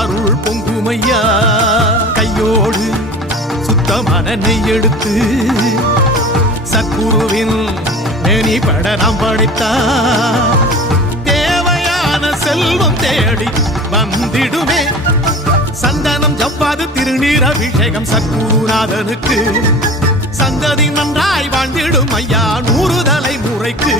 அருள் பொங்குமையா. கையோடு சுத்தமான நெய் எடுத்து சத்குருவின் மேனி பட நாம் படைத்தார். தேவையான செல்வம் தேடி வந்திடுமே. சந்தனம் ஜவ்வாது திருநீர் அபிஷேகம் சத்குருநாதனுக்கு. சந்ததி நன்றாய் வாழ்ந்திடும் ஐயா 100 தலைமுறைக்கு.